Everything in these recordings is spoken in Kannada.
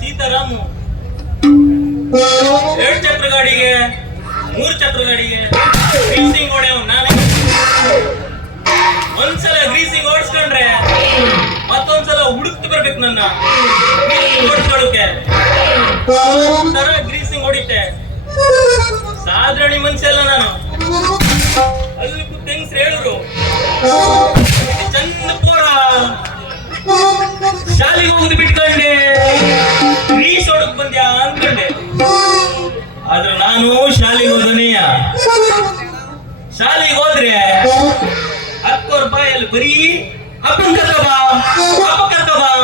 ಸೀತಾರಾಮು 2 ಚಕ್ರ ಗಾಡಿಗೆ 3 ಚಕ್ರ ಗಾಡಿಗೆ ಗ್ರೀಸಿಂಗ್ ಹೊಡೆಯವ್ ನಾನೇ. ಒಂದ್ಸಲ ಗ್ರೀಸಿಂಗ್ ಓಡಿಸ್ಕೊಂಡ್ರೆ ಮತ್ತೊಂದ್ಸಲ ಹುಡುಕ್ತು ಬರ್ಬೇಕು ನನ್ನ ಓಡಿಸ್ಕೊಳ್ಳೋಕೆ. ತರ ಗ್ರೀಸಿಂಗ್ ಹೊಡಿತೆ. ಸಾಧಾರಣ ಮನುಷ್ಯ ಅಲ್ಲ ನಾನು. ಅಲ್ಲಿ ಕೂತ್ ಹೇಳಿದ್ರು ಚಂದ ಪೋರ ಶಾಲೆಗೆ ಹೋಗುದು ಬಿಟ್ಕೊಂಡೆ ಗ್ರೀಸ್ ಹೊಡಕ್ ಬಂದ್ಯಾ ಅನ್ಕೊಂಡೆ. ಆದ್ರೆ ನಾನು ಶಾಲೆಗೆ ಹೋದನೆಯ. ಶಾಲೆಗೆ ಹೋದ್ರೆ 10 ರೂಪಾಯಲ್ಲಿ ಬರೀ ಅಪ್ಪನ್ ಕರ್ತಬ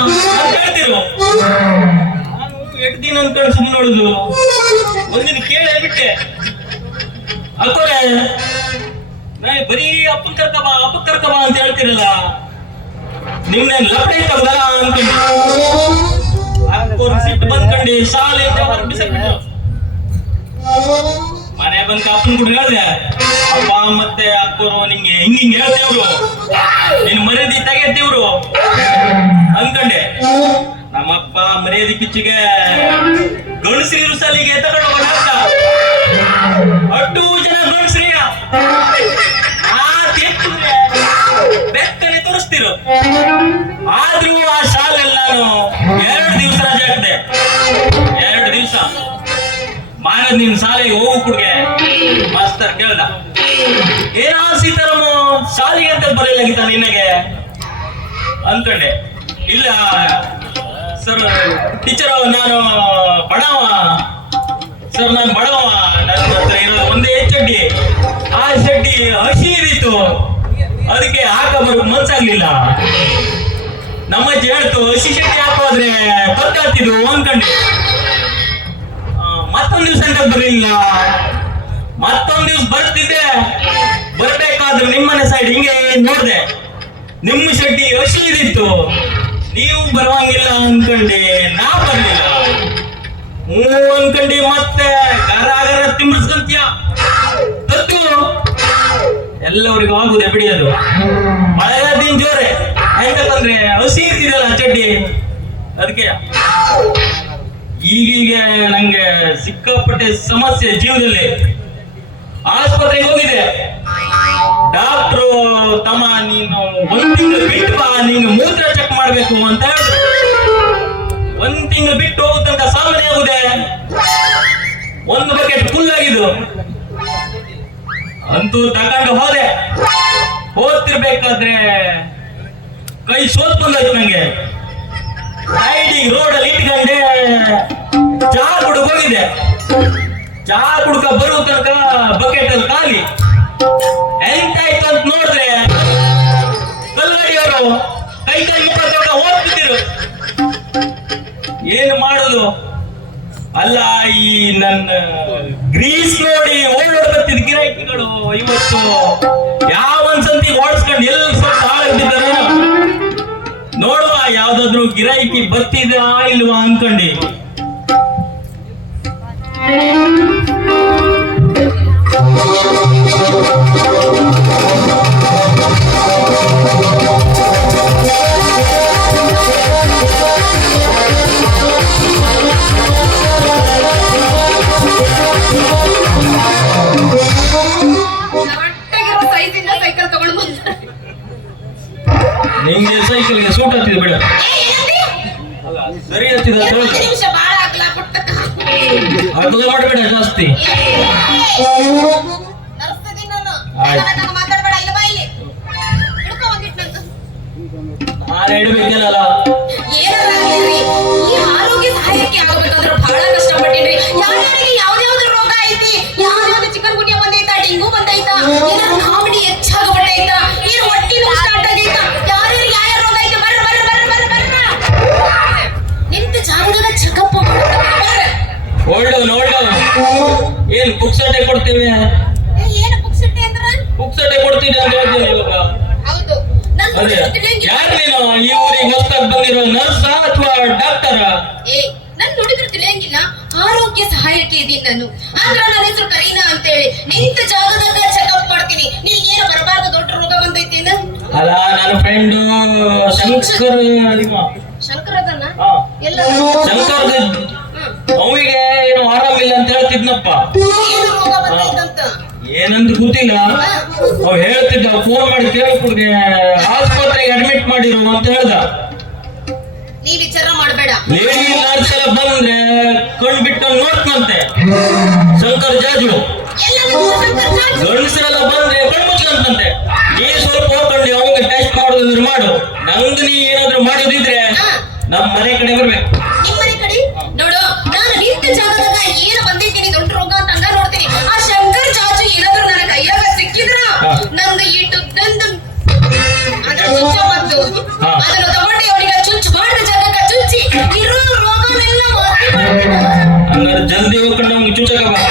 ಅಂತ ಹೇಳ್ತಿರು. ನಾನು 8 ದಿನ ಅನ್ಕೊಂಡು ಸುಮ್ಮನೆ ನೋಡುದು. ಒಂದಿನ ಕೇಳೇ ಬಿಟ್ಟೆ, ಅಕ್ಕೋರೆ ನಾನು ಬರೀ ಅಪ್ಪನ್ ಕರ್ತಬ ಅಂತ ಹೇಳ್ತಿರಲ್ಲ, ನಿಮ್ನೆ ಲಪಡೆ ತಗದಲ್ಲ ಅನ್ಕೊಂಡು ಅಕ್ಕೋರು ಸಿಟ್ಟು ಬಂದ್ಕೊಂಡೆ ಶಾಲೆಯಿಂದ ಹೊರಗೆ ಬಿಸಾಕ್ಬಿಟ್ಟು. ಮನೆ ಬಂದ ಅಪ್ಪನ ಕೂಡ ಹೇಳ್ದೆ, ಅಪ್ಪ ಮತ್ತೆ ಅಕ್ಕೋರು ನಿಂಗೆ ಹಿಂಗ್ ಹೇಳ್ತೇವ್ರು, ನಿನ್ ಮರ್ಯಾದೆ ತೆಗೆತೇವ್ರು ಅನ್ಕೊಂಡೆ. ನಮ್ಮಪ್ಪ ಮರ್ಯಾದೆ ಕಿಚ್ಚಿಗೆ ಗಣಶ್ರೀರು ಸಾಲಿಗೆ ತಗೊಂಡು ಹೋಗೋಣ ಅಟ್ಟು ಜನ ಗಣಶ್ರೀಯ ಬೆಕ್ಕನೆ ತೋರಿಸ್ತಿರು. ಆದ್ರೂ ಆ ಶಾಲೆಲ್ಲ ನಾನು 2 ದಿವಸ ರಜೆ ಹಾಕ್ದೆ. 2 ದಿವಸ ಮಾನದ್ ನಿನ್ ಶಾಲೆಗೆ ಹೋಗು ಕುಡ್ಗೆ ಮಾಸ್ತರ್ ಕೇಳ್ದ, ಏನೋ ಸೀತಾರಾಮು ಶಾಲೆಗೆ ಅಂತ ಬರೆಯಲಾಗಿತ್ತ ನಿನಗೆ ಅನ್ಕೊಂಡೆ. ಇಲ್ಲ ಸರ್ ಟೀಚರ್ ನಾನು ಬಡವ ಸರ್, ನಾನು ಬಡವ, ನನ್ನ ಹತ್ರ ಇರೋದು ಒಂದೇ ಚಡ್ಡಿ. ಆ ಚಡ್ಡಿ ಹಸಿ ಇರಿತು, ಅದಕ್ಕೆ ಹಾಕಬರು ಮನ್ಸಾಗ್ಲಿಲ್ಲ. ನಮ್ಮಜ್ಜಿ ಹೇಳ್ತು ಹಸಿ ಚಡ್ಡಿ ಹಾಕೋದ್ರೆ ಗೊತ್ತಾಗ್ತಿದ್ವು ಅನ್ಕೊಂಡೆ. ಮತ್ತೊಂದ್ ದಿವ್ಸ ಅಂತ ಬರಲಿಲ್ಲ. ಮತ್ತೊಂದ್ ದಿವ್ಸ ಬರ್ತಿದ್ದೆ. ಬರ್ಬೇಕಾದ್ರೆ ನಿಮ್ಮನೆ ಸೈಡ್ ಹಿಂಗೆ ನೋಡ್ದೆ, ನಿಮ್ಮ ಶೆಡ್ಡಿ ಹಸಿ ಇದಿತ್ತು, ನೀವು ಬರುವಂಗಿಲ್ಲ ಅನ್ಕೊಂಡೆ. ನಾ ಬರ್ಲಿಲ್ಲ. ಅನ್ಕೊಂಡಿ ಮತ್ತೆ ಗರ ತಿಂಬಿಸ್ಕಂತೀಯ ತತ್ತು ಎಲ್ಲರಿಗೂ ಆಗುದೆ ಬಿಡಿಯೋದು. ಮಳೆಗಾಲದಿನ ಜೋರೆ ಯಾಕಂದ್ರೆ ಹಸಿ ಇರ್ತಿದಲ್ಲ ಚಡ್ಡಿ, ಅದಕ್ಕೆ ಈಗೀಗ ನಂಗೆ ಸಿಕ್ಕಾಪಟ್ಟೆ ಸಮಸ್ಯೆ ಜೀವನದಲ್ಲಿ. ಆಸ್ಪತ್ರೆಗೆ ಹೋಗಿದೆ. ಡಾಕ್ಟ್ರು ತಮ್ಮ ನೀನು 1 ತಿಂಗಳು ಬಿಟ್ಟು ಬಾ, ನೀನು ಮೂತ್ರ ಚೆಕ್ ಮಾಡ್ಬೇಕು ಅಂತ ಹೇಳಿದ್ರು. 1 ತಿಂಗಳು ಬಿಟ್ಟು ಹೋಗುತ್ತಂತ ಸಾಮಾನ್ಯ ಆಗುದೆ. 1 ಬಕೆಟ್ ಫುಲ್ ಆಗಿದ್ದು ಅಂತೂ ತಗೊಂಡು ಹೋದೆ. ಹೋಗ್ತಿರ್ಬೇಕಾದ್ರೆ ಕೈ ಸೋತ್ ಬಂದಾಯ್ತು ನಂಗೆ. ಸೈಡಿಗೆ ರೋಡಲ್ಲಿ ಇಟ್ಕೊಂಡೆ ಚಹಾ ಕುಡಕ್ ಹೋಗಿದ್ದೆ. ಚಹಾ ಕುಡ್ಕ ಬರುವ ತನಕ ಬಕೆಟ್ ಅಲ್ಲಿ ಖಾಲಿ. ಎಂತಾಯ್ತು ಅಂತ ನೋಡಿದ್ರೆ ಕಲ್ಗಡಿಯವರು ಕೈ ಮುಖ ತಗೊಂಡ ಹೋಗ್ತಿದ್ರು. ಏನು ಮಾಡುದು? ಅಲ್ಲ, ಈ ನನ್ನ ಗ್ರೀಸ್ ನೋಡಿ ಓಡೋಡ್ಬರ್ತಿದ್ ಗಿರಾಕಿಗಳು ಇವತ್ತು ಯಾವೊಂದ್ಸಂತಿ ಓಡಿಸ್ಕೊಂಡು ಎಲ್ಲಿ ಸ್ವಲ್ಪ ಹಾಳಾಗ್ತಿದ್ದಾರೆ. ನೋಡುವ ಯಾವ್ದಾದ್ರು ಗಿರಾಕಿ ಬರ್ತಿದ್ರಾ ಇಲ್ವಾ ಅನ್ಕೊಂಡಿ. ನಿಂಗೆ ಸೈಕಲ್ಗೆ ಸೂಟ್ ಹತ್ತಿದ ಬಿಡ, ಸರಿ ಹತ್ತಿದ ಅದು ಮಾಡಬೇಡ ಜಾಸ್ತಿ. ನಾನು ಇಡಬೇಕಲ್ಲ. ಆರೋಗ್ಯ ಸಹಾಯಕ್ಕೆ ಆಗಬೇಕಾದ್ರೆ ಬಹಳ ಕಷ್ಟಪಟ್ಟಿನ್ರಿ. ಯಾರ್ಯಾರಿಗೆ ಯಾವ್ದಾವ್ದು ರೋಗ ಐತಿ, ಯಾವ್ದಾವ್ದು ಚಿಕನ್ ಗುನ್ಯಾ ಬಂದೈತಾ, ಡೆಂಗು ಬಂದೈತಾ, ಕಾಮಿಡಿ ಹೆಚ್ಚಾಗ್ಬಿಟ್ಟೈತಾ, ಏನು ಹೊಟ್ಟಿ ನೋವು ಸ್ಟಾರ್ಟ್ ಆಗೈತಾ, ಯಾರ್ಯಾರಿಗೆ ಯಾವ ರೋಗ ಐತಿ ಬರ್ರ ನಿಂತ ಜಾಗದಾಗ ಚೆಕಪ್ ಏನ್ ಪುಕ್ಸಟೆ ಕೊಡ್ತೇವೆ? ಏನು ಪುಕ್ಸಟೆ ಅಂದ್ರ ಪುಕ್ಸಟೆ ಕೊಡ್ತೀನಿ ಅಂತ ಹೇಳ್ತೀನಿ ಇವಾಗ. ಹೌದು. ಯಾರು ನೀನು ಈ ಊರಿಗೆ ಹೊಸದಾಗಿ ಬಂದಿರೋ ನರ್ಸ್ ಅಥವಾ ಡಾಕ್ಟರ? ನನ್ ನೋಡಿದ್ರೆ ತಿಳಿಯಂಗಿಲ್ಲ. ಆರೋಗ್ಯ ಸಹಾಯಕ್ಕೆ ಇದೀನಿ ನಾನು. ಆದ್ರ ನನ್ನ ಹೆಸರು ಕರೀನಾ ಅಂತ ಹೇಳಿ ನಿಂತ ಜಾಗದಾಗ ಚೆಕಪ್ ಮಾಡ್ತೀನಿ. ನಿನಗೇನು ಬರಬಾರ್ದು ದೊಡ್ಡ ರೋಗ ಬಂದೈತಿ ಅಲ್ಲ, ನನ್ನ ಫ್ರೆಂಡ್ ಶಂಕರ್ ಶಂಕರ್ ಅದನ್ನ ಎಲ್ಲ ಶಂಕರ್ ಅವಿಗೆ ಏನು ಆರಾಮಿಲ್ಲ ಅಂತ ಹೇಳ್ತಿದ್ನಪ್ಪ. ಏನು ರೋಗ ಬಂದೈತಂತ ಏನಂತ ಗೊತ್ತಿಲ್ಲ. ಅವ್ ಹೇಳ್ತಿದ್ದ, ಫೋನ್ ಮಾಡಿ ಕೇಳ್ಕೊಡ್ಗೆ ಆಸ್ಪತ್ರೆಗೆ ಅಡ್ಮಿಟ್ ಮಾಡಿರು ಅಂತ ಹೇಳ್ದ. ನೀ ವಿಚಾರ ಮಾಡಬೇಡ. ಲೇಡಿ ನರ್ಸ್ ಎಲ್ಲ ಬಂದ್ರೆ ಕಣ್ ಬಿಟ್ಟು ನೋಡ್ತಂತೆ ಶಂಕರ್ ಜಾಜು. ಗಂಡಸರೆಲ್ಲ ಬಂದ್ರೆ ಕಣ್ ಮುಚ್ಕಂತಂತೆ. ನೀ ಸ್ವಲ್ಪ ಹೋಗ್ಕೊಂಡು ಅವಂಗೆ ಟೆಸ್ಟ್ ಮಾಡೋದಿದ್ರೆ ಮಾಡು. ನಂಗ್ ನೀ ಏನಾದ್ರು ಮಾಡೋದಿದ್ರೆ ನಮ್ ಮನೆ ಕಡೆ ಬರ್ಬೇಕು. ನಿಮ್ಮ ಮನೆ ಕಡೆ ನೋಡು, ನಾನು ನಿಂತ ಜಾಗದಾಗ ಏನು ಬಂದೈತೀನಿ ದೊಡ್ಡ ರೋಗ ಅಂತ ಹಂಗ ನೋಡ್ತೀನಿ. ಆ ಶಂಕರ್ ಜಾಜು ಏನಾದ್ರು ನನ್ನ ಕೈಯಾಗ ಸಿಕ್ಕಿದ್ರ ನಂದು ಇಟ್ಟುದಂದು ಅದ್ರ ಚುಚ್ಚ ಮತ್ತು ಅದನ್ನು ತಗೊಂಡು ಅವನಿಗೆ ಚುಚ್ಚು ಮಾಡಿದ ಜಾಗಕ್ಕ ಚುಚ್ಚಿ ಇರೋ ರೋಗನೆಲ್ಲ ಮಾತಿ ಮಾಡ್ತಾನ. ಹಂಗಾರೆ ಜಲ್ದಿ ಹೋಗ್ಕೊಂಡು ಅವ್ನಿಗೆ ಚುಚ್ಚಕ ಬಾ.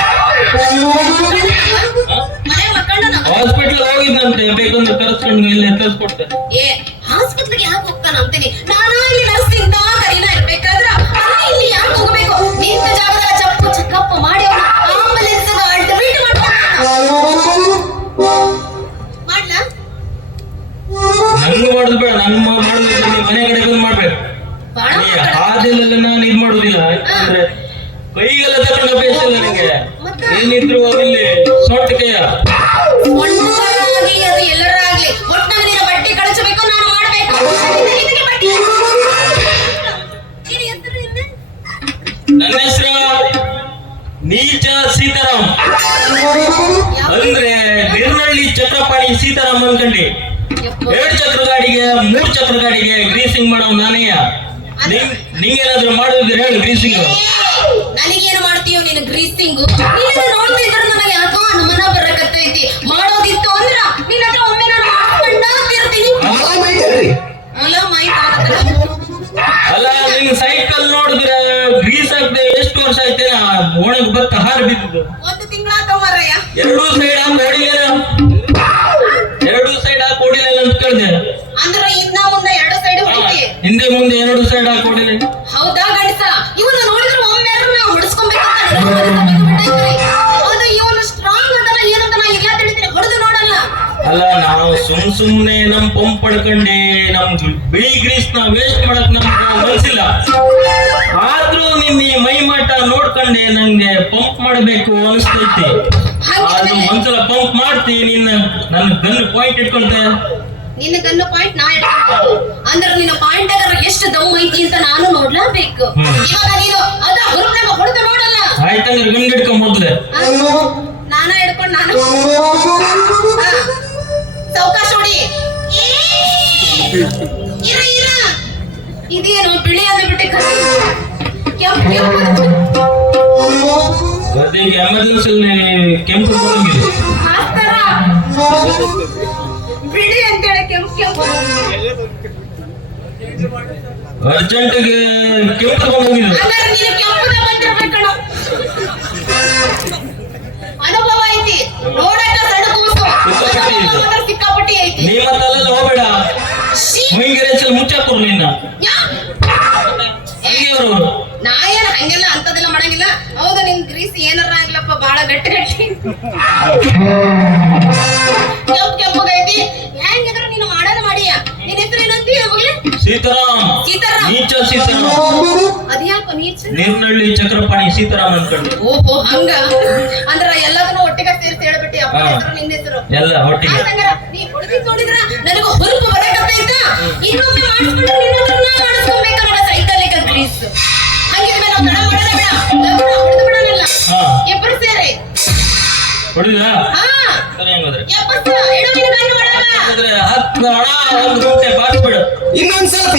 ಮನೆ ಮಕ್ಕಳನ್ನ ಹಾಸ್ಪಿಟ್ಲ್ ಹೋಗಿದ್ದಂತೆ, ಬೇಕಂದ್ರೆ ಕರ್ಸ್ಕೊಂಡು ಇಲ್ಲಿ ತರಿಸ್ಕೊಡ್ತೆ. ಏ ಹಾಸ್ಪಿಟ್ಲಿಗೆ ಯಾಕೆ ಹೋಗ್ತಾನ ಅಂತೀನಿ. ನಾನಾಗ್ಲಿ ನರ್ಸಿಂಗ್ ಕರೀನ ಇರ್ಬೇಕಾದ್ರ ಅಲ್ಲಿ ಇಲ್ಲಿ ಯಾಕೆ ಹೋಗ್ಬೇಕು? ನಿಂತ ಜಾಗದಾಗ ಚಪ್ಪು ಚಕ್ಕಪ್ಪ ಮಾಡಿ ಅವ್ನ ಆಂಬುಲೆನ್ಸ್ ಅಡ್ಮಿಟ್ ಮಾಡ್ಲಾ? ನಂಗೆ ಮಾಡುದು ಬೇಡ, ನಂಗ್ ಮಾಡುದು ಮನೆ ಕಡೆ ಬಂದು ಮಾಡ್ಬೇಕು. ಬಾಳ ಹಾದಿಲೆಲ್ಲ ನಾನು ಇದ್ ಮಾಡುದಿಲ್ಲ. ಅಂದ್ರೆ ಕೈಗೆಲ್ಲ ತಗೊಂಡ ಅಭ್ಯಾಸ ಇಲ್ಲ ನನಗೆ. ಏನಿದ್ರು ಅಲ್ಲಿ ಸೊಟ್ಟ ಕೈಯ ಒಟ್ಟಾಗಿ ಅದು ಎಲ್ಲರಾಗ್ಲಿ ಒಟ್ಟಾಗಿ ನಿನ್ನ ಬಟ್ಟೆ ಕಳಿಸಬೇಕು, ನಾನು ಮಾಡ್ಬೇಕು. ಇದಕ್ಕೆ ಬಟ್ಟೆ ನಿನ್ನ ಹೆಸರು ಏನು? ನನ್ನ ಹೆಸರು ನೀಚ ಸೀತಾರಾಮ್. ಅಂದ್ರೆ ನಿರ್ನಳ್ಳಿ ಚಕ್ರಪಾಣಿ ಸೀತಾರಾಮ್ ಅನ್ಕಂಡಿ. 2 ಚಕ್ರ ಗಾಡಿಗೆ 3 ಚಕ್ರ ಗಾಡಿಗೆ ಗ್ರೀಸಿಂಗ್ ಮಾಡೋ ನಾನೇಯ. ನೀವೇನಾದ್ರೂ ಮಾಡೋದಿದ್ರೆ ಹೇಳು ಗ್ರೀಸಿಂಗ್. ನನಗೇನು ಮಾಡ್ತೀಯೋ ನೀನು ಗ್ರೀಸಿಂಗ್? ನೀನು ನೋಡ್ತಿದ್ರೆ ನನಗೆ ಯಾಕೋ ಅನುಮಾನ ಬರಕತ್ತೈತಿ. ಮಾಡೋದಿತ್ತು ಅಂದ್ರ ನಿನ್ನ ಹತ್ರ ಒಮ್ಮೆ ನಾನು ಮಾಡ್ಕೊಂಡಾಗ್ತಿರ್ತೀನಿ. ಅಲ್ಲ ಅಲ್ಲ, ನಿನ್ ಸೈಕಲ್ ನೋಡಿದ್ರೆ ಗ್ರೀಸ್ ಆಗದೆ ಎಷ್ಟು ವರ್ಷ ಆಯ್ತೇನ ಒಣಗ್ ಬತ್ತ ಹಾರು ಬಿದ್ದು. 1 ತಿಂಗಳಾತ ಮಾರಯ್ಯ. 2 ಸೈಡ್ ಹಾಕಿ ಹೊಡಿಲಿಲ್ಲ, 2 ಸೈಡ್ ಹಾಕಿ ಹೊಡಿಲಿಲ್ಲ ಅಂತ ಕೇಳಿದೆ. ಅಂದ್ರ ಹಿಂದ ಮುಂದ 2 ಸೈಡ್ ಹೊಡಿತಿ. ಹಿಂದೆ ಮುಂದೆ 2 ಸೈಡ್ ಹಾಕಿ ಹೊಡಿಲಿಲ್ಲ. ಹೌದಾ ಗಂಡಸ? ಇವನ್ನ ನೋಡಿದ್ರೆ ಒಮ್ಮೆ ನಾವು ಹೊಡಿಸ್ಕೊಬೇಕಂತ ಹೌದು. ಇವನು ಸ್ಟ್ರಾಂಗ್ ಅದಲ್ಲ ಏನಂತ ನಾ ಇಲ್ಲ ತಿಳಿತೀನಿ, ಹೊಡೆದು ನೋಡಲ್ಲ. ಅಲ್ಲ, ನಾವು ಸುಮ್ನೆ ನಮ್ ಪಂಪ್ ಪಡ್ಕೊಂಡೆ ನಮ್ ಬಿಳಿ ಗ್ರೀಸ್ ನ ವೇಸ್ಟ್ ಮಾಡಕ್ ನಮ್ಗೆ ಮನ್ಸಿಲ್ಲ. ಆದ್ರೂ ನಿನ್ನ ಈ ಮೈ ಮಟ್ಟ ನೋಡ್ಕೊಂಡೆ ನಂಗೆ ಪಂಪ್ ಮಾಡಬೇಕು ಅನಿಸ್ತೈತಿ. ಅದು ಒಂದ್ಸಲ ಪಂಪ್ ಮಾಡ್ತಿ, ನಿನ್ನ ನನ್ನ ಗನ್ ಪಾಯಿಂಟ್ ಇಟ್ಕೊಳ್ತೆ. ನಿನ್ನ ಗನ್ನು ಪಾಯಿಂಟ್ ನಾ ಇಟ್ಕೊಂಡು ಅಂದ್ರೆ ನಿನ್ನ ಪಾಯಿಂಟ್ ಆಗ ಎಷ್ಟು ದಮ್ ಐತಿ ಅಂತ ನಾನು ನೋಡ್ಲೇಬೇಕು. ಇವಾಗ ನೀನು ಅದ ಹುರುಪ್ನಾಗ ಹೊಡೆದು ನೋಡಲ್ಲ. ಆಯ್ತಂದ್ರೆ ಗನ್ ಹಿಡ್ಕೊಂಡ್ ಮೊದ್ಲೆ ನಾನ ಹಿಡ್ಕೊಂಡು ನಾನು ಸಾವಕಾಶ ಹೊಡಿ. ಇರ ಇದೇನು ಬಿಳಿ ಅದ ಬಿಟ್ಟೆ ಗದ್ದೆಗೆ ಎಮರ್ಜೆನ್ಸಿ ಕೆಂಪು ಬಂದಿದೆ. ಹಾಕ್ತಾರ ಬಿಳಿ ಅಂತೇಳಿ ಕೆಂಪು ಅರ್ಜೆಂಟ್ಗೆ ಕೆಂಪು ಬಂದಿದೆ. ಹಂಗಾರೆ ನೀನು ಕೆಂಪುದ ಬಂದಿರ್ಬೇಕಣ. ಅನುಭವ ಐತಿ ನೋಡಕ್ಕ ಸಣ್ಣ ಕೂಸು ಸಿಕ್ಕಾಪಟ್ಟಿ ಐತಿ. ನೀ ಮತ್ತಲ್ಲೆಲ್ಲ ಹೋಗ್ಬೇಡ, ಮೈಗೆರೆಚಲ್ ಮುಚ್ಚಾಕೋರು ನಿನ್ನ. ನಾ ಏನ್ ಹಂಗೆಲ್ಲ ಅಂತದೆಲ್ಲ ಮಾಡಂಗಿಲ್ಲ. ಹೌದು, ನಿನ್ ಗ್ರೀಸ್ ಏನಾರ ಆಗ್ಲಪ್ಪ ಬಾಳ ಗಟ್ಟಿ ಗಟ್ಟಿ ಕೆಂಪಗೈತಿ. ಹೆಂಗಿದ್ರು ನೀನು ಮಾಡೋದು ಮಾಡಿಯ. ನಿನ್ ಹೆಸರು ಏನಂತೀಯ? ಸೀತಾರಾಮ್. ಸೀತಾರಾಮ್ ನೀಚ ಸೀತಾರಾಮ್. ಅದ್ಯಾಕ ನೀಚ? ನಿರ್ನಳ್ಳಿ ಚಕ್ರಪಾಣಿ ಸೀತಾರಾಮ್ ಅನ್ಕೊಂಡು. ಓಹೋ ಹಂಗ ಅಂದ್ರ ಎಲ್ಲದನ್ನು ಒಟ್ಟಿಗೆ ಸೇರಿಸಿ ಹೇಳ್ಬಿಟ್ಟಿ. ಅಪ್ಪ ಹೆಸರು ನಿನ್ನ ಹೆಸರು ಎಲ್ಲ ಒಟ್ಟಿಗೆ. ನೀ ಹೊಡೆದಿ ನೋಡಿದ್ರ ನನಗ ಹುರುಪು ಬರಕತ್ತೈತ. ಇನ್ನೊಮ್ಮೆ ಮಾಡಿಸ್ಬಿಟ್ರೆ ನಿನ್ನ ಹತ್ರ ನಾ ಮಾಡಿಸ್ಕೊಬೇಕ. ನನ್ನ ಸೈಕಲ್ ಗ್ರೀಸ್ ಹಂಗಿದ್ರೆ ನಾವು ತಡ ಮಾಡೋಣ ಬೇಡ, ಹೊಡೆದು ಬಿಡೋಣಲ್ಲ ಇಬ್ಬರು ಸೇರಿ ಹೊಡಿದ. ಹಾ ಸರಿ, ಹಂಗಾದ್ರೆ ಎಪ್ಪತ್ತು ಎಡವಿನ ಕಣ್ಣು ಒಳಗ ಹಾಗಾದ್ರೆ 10 ಹಣ 1 ಗಂಟೆ ಬಾರಿಸ್ಬಿಡು. ಇನ್ನೊಂದ್ ಸ್ವಲ್ಪ